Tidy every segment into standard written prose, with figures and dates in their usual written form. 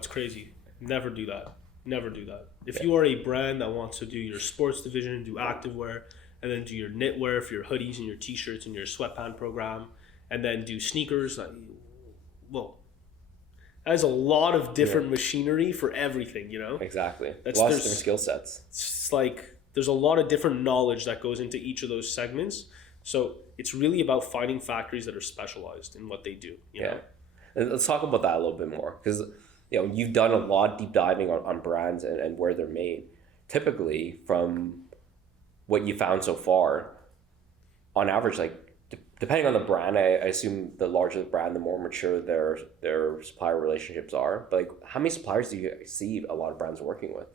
it's crazy. Never do that. Never do that. If you are a brand that wants to do your sports division, do activewear, and then do your knitwear for your hoodies and your t-shirts and your sweatband program, and then do sneakers, well, that is a lot of different machinery for everything, you know? Exactly. Lots of different skill sets. It's like there's a lot of different knowledge that goes into each of those segments. So it's really about finding factories that are specialized in what they do, you know? And let's talk about that a little bit more, because you've done a lot of deep diving on brands and where they're made. Typically, from what you found so far, on average, like depending on the brand, I assume the larger the brand, the more mature their supplier relationships are. But like, how many suppliers do you see a lot of brands working with?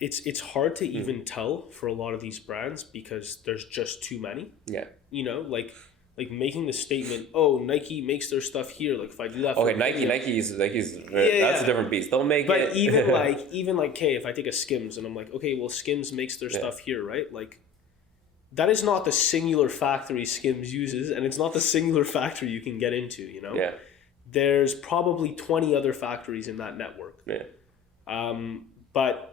It's hard to even tell for a lot of these brands because there's just too many. Yeah. You know, like making the statement, oh, Nike makes their stuff here. Like if I do that for Nike's that's a different beast. They'll make but it. But even like, okay, if I take a Skims and I'm like, okay, well, Skims makes their stuff here, right? Like that is not the singular factory Skims uses, and it's not the singular factory you can get into, you know? Yeah. There's probably 20 other factories in that network. Yeah. But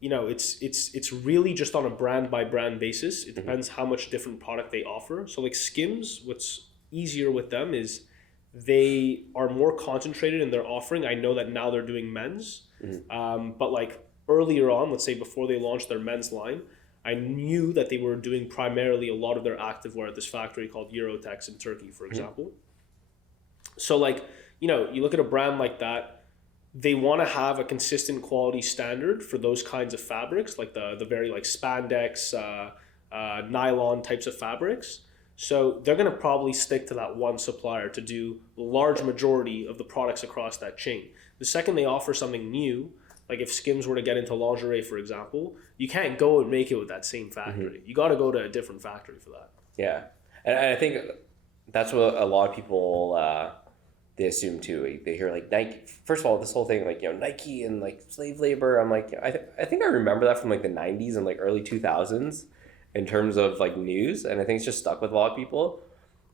you know, it's really just on a brand by brand basis. It depends how much different product they offer. So like Skims, what's easier with them is they are more concentrated in their offering. I know that now they're doing men's, but like earlier on, let's say before they launched their men's line, I knew that they were doing primarily a lot of their activewear at this factory called Eurotex in Turkey, for example. So like, you know, you look at a brand like that, they want to have a consistent quality standard for those kinds of fabrics, like the very like spandex, nylon types of fabrics. So they're going to probably stick to that one supplier to do the large majority of the products across that chain. The second they offer something new, like if Skims were to get into lingerie, for example, you can't go and make it with that same factory. You got to go to a different factory for that. Yeah. And I think that's what a lot of people... they assume too. They hear like Nike. First of all, this whole thing like Nike and like slave labor. I'm like I think I remember that from like the 90s and like early 2000s in terms of like news, and I think it's just stuck with a lot of people.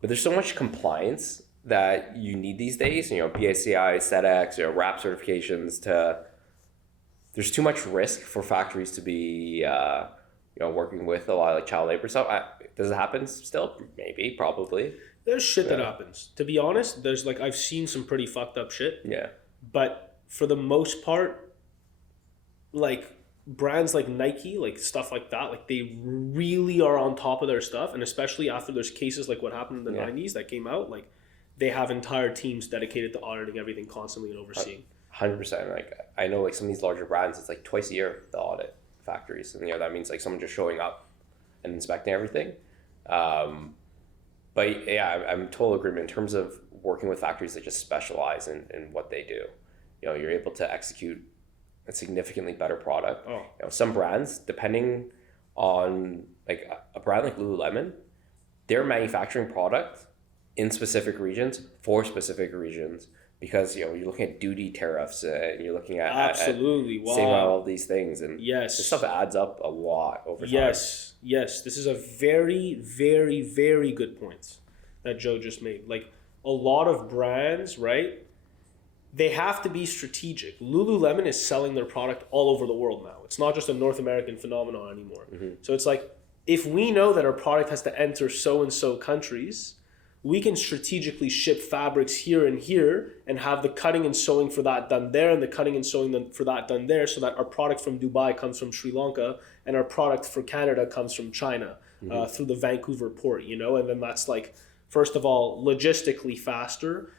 But there's so much compliance that you need these days. BACI, SEDEX, RAP certifications. There's too much risk for factories to be working with a lot of like child labor stuff. Does it happen still? Maybe, probably. There's shit that happens. To be honest, there's like I've seen some pretty fucked up shit. Yeah. But for the most part, like brands like Nike, like stuff like that, like they really are on top of their stuff, and especially after there's cases like what happened in the 90s that came out, like they have entire teams dedicated to auditing everything constantly and overseeing. 100%. Like I know like some of these larger brands, it's like twice a year they audit factories, and that means like someone just showing up and inspecting everything. But yeah, I'm in total agreement in terms of working with factories that just specialize in what they do. You're able to execute a significantly better product. Some brands, depending on like a brand like Lululemon, they're manufacturing product in specific regions for specific regions because you're looking at duty tariffs and you're looking at absolutely saving all these things, and yes, this stuff adds up a lot over time. Yes, this is a very, very, very good point that Joe just made. Like a lot of brands, right? They have to be strategic. Lululemon is selling their product all over the world now. It's not just a North American phenomenon anymore. So it's like, if we know that our product has to enter so-and-so countries, we can strategically ship fabrics here and here and have the cutting and sewing for that done there and the cutting and sewing for that done there, so that our product from Dubai comes from Sri Lanka and our product for Canada comes from China through the Vancouver port, and then that's like, first of all, logistically faster.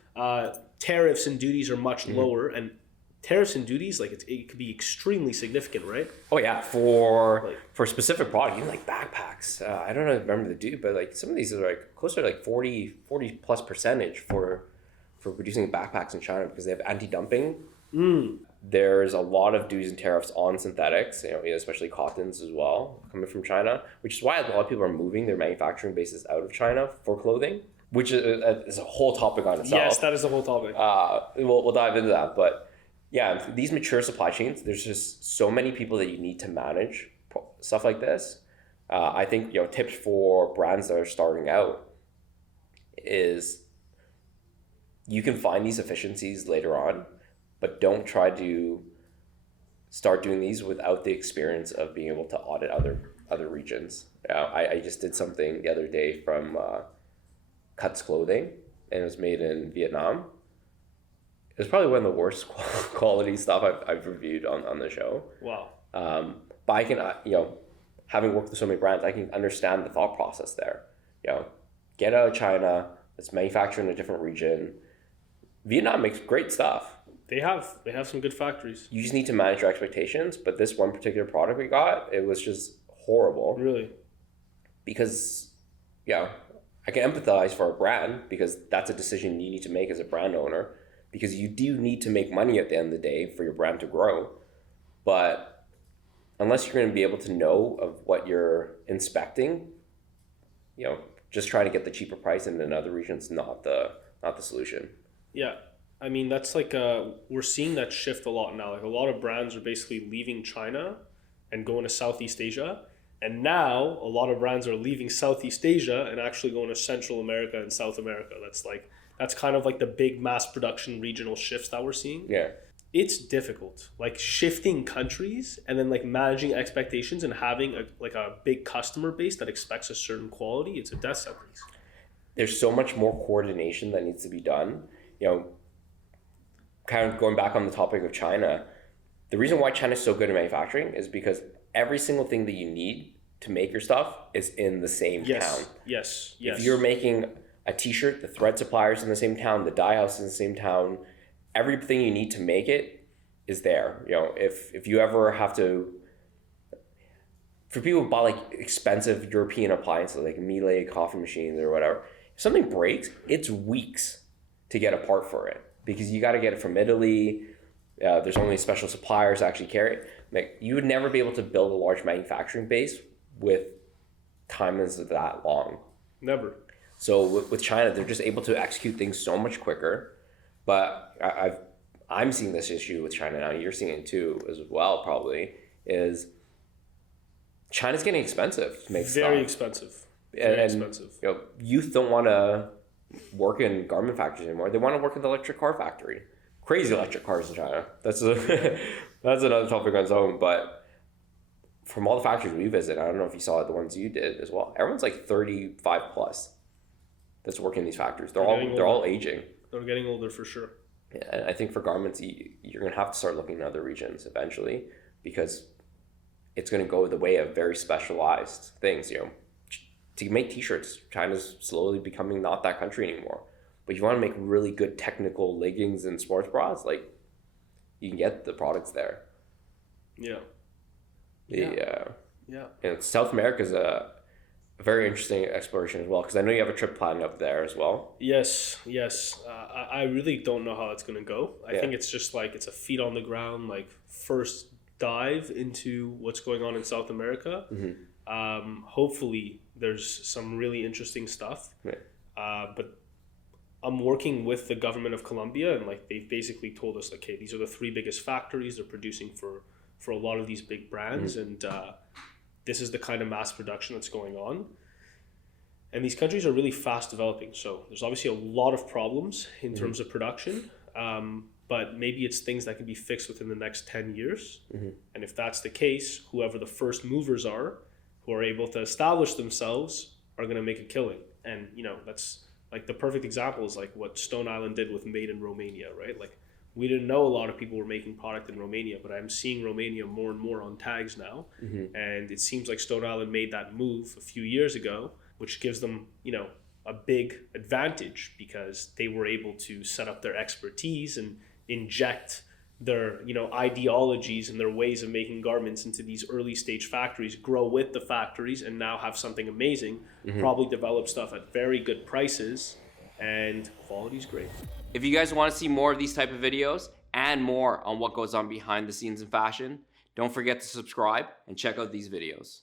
Tariffs and duties are much lower, and tariffs and duties, like it could be extremely significant, right? Oh yeah, for specific product, even like backpacks. I don't remember the duty, but like some of these are like closer to like 40 plus percentage for producing backpacks in China because they have anti-dumping. There's a lot of duties and tariffs on synthetics, especially cottons as well, coming from China, which is why a lot of people are moving their manufacturing bases out of China for clothing, which is a whole topic on itself. Yes, that is a whole topic. We'll dive into that, but yeah, these mature supply chains, there's just so many people that you need to manage stuff like this. I think tips for brands that are starting out is you can find these efficiencies later on, but don't try to start doing these without the experience of being able to audit other regions. I just did something the other day from Cuts Clothing, and it was made in Vietnam. It was probably one of the worst quality stuff I've reviewed on the show. Wow. But I can, having worked with so many brands, I can understand the thought process there. Get out of China, let's manufacture in a different region. Vietnam makes great stuff. They have some good factories. You just need to manage your expectations. But this one particular product we got, it was just horrible. Really? Because, I can empathize for a brand, because that's a decision you need to make as a brand owner, because you do need to make money at the end of the day for your brand to grow. But unless you're going to be able to know of what you're inspecting, just try to get the cheaper price in another region is not the solution. Yeah. I mean, that's like, we're seeing that shift a lot now. Like, a lot of brands are basically leaving China and going to Southeast Asia. And now a lot of brands are leaving Southeast Asia and actually going to Central America and South America. That's kind of like the big mass production regional shifts that we're seeing. Yeah. It's difficult, like shifting countries and then like managing expectations and having a big customer base that expects a certain quality. It's a death sentence. There's so much more coordination that needs to be done. Kind of going back on the topic of China, the reason why China is so good at manufacturing is because every single thing that you need to make your stuff is in the same town. Yes. If you're making a t-shirt, the thread supplier's in the same town, the dye house is in the same town, everything you need to make it is there. If you ever have to, for people who buy like expensive European appliances like Miele coffee machines or whatever, if something breaks, it's weeks to get a part for it, because you got to get it from Italy. There's only special suppliers that actually carry it. Like, you would never be able to build a large manufacturing base with timelines that long. Never. So with China, they're just able to execute things so much quicker. But I'm seeing this issue with China now. You're seeing it too as well, probably. Is China's getting expensive to make stuff. Very expensive. Very expensive. Youth don't want to work in garment factories anymore. They want to work in the electric car factory. Crazy electric cars in China. That's another topic on its own. But from all the factories we visit, I don't know if you saw it, the ones you did as well. Everyone's like 35 plus that's working in these factories. They're all aging. They're getting older for sure. Yeah, and I think for garments, you're going to have to start looking at other regions eventually, because it's going to go the way of very specialized things. To make t-shirts, China's slowly becoming not that country anymore. But if you want to make really good technical leggings and sports bras, like, you can get the products there. Yeah. And South America is a very interesting exploration as well, because I know you have a trip planned up there as well. Yes. I really don't know how it's going to go. I think it's just like, it's a feet on the ground, like, first dive into what's going on in South America. Mm-hmm. Hopefully there's some really interesting stuff. Right. But I'm working with the government of Colombia, and like, they've basically told us, okay, these are the 3 biggest factories they're producing for a lot of these big brands. Mm-hmm. And this is the kind of mass production that's going on. And these countries are really fast developing. So there's obviously a lot of problems in mm-hmm. terms of production. But maybe it's things that can be fixed within the next 10 years. Mm-hmm. And if that's the case, whoever the first movers are, who are able to establish themselves, are going to make a killing. And, that's like the perfect example is like what Stone Island did with Made in Romania, right? Like, we didn't know a lot of people were making product in Romania, but I'm seeing Romania more and more on tags now. Mm-hmm. And it seems like Stone Island made that move a few years ago, which gives them, a big advantage, because they were able to set up their expertise and inject their, ideologies and their ways of making garments into these early stage factories, grow with the factories, and now have something amazing, mm-hmm. probably develop stuff at very good prices, and quality's great. If you guys want to see more of these type of videos and more on what goes on behind the scenes in fashion, don't forget to subscribe and check out these videos.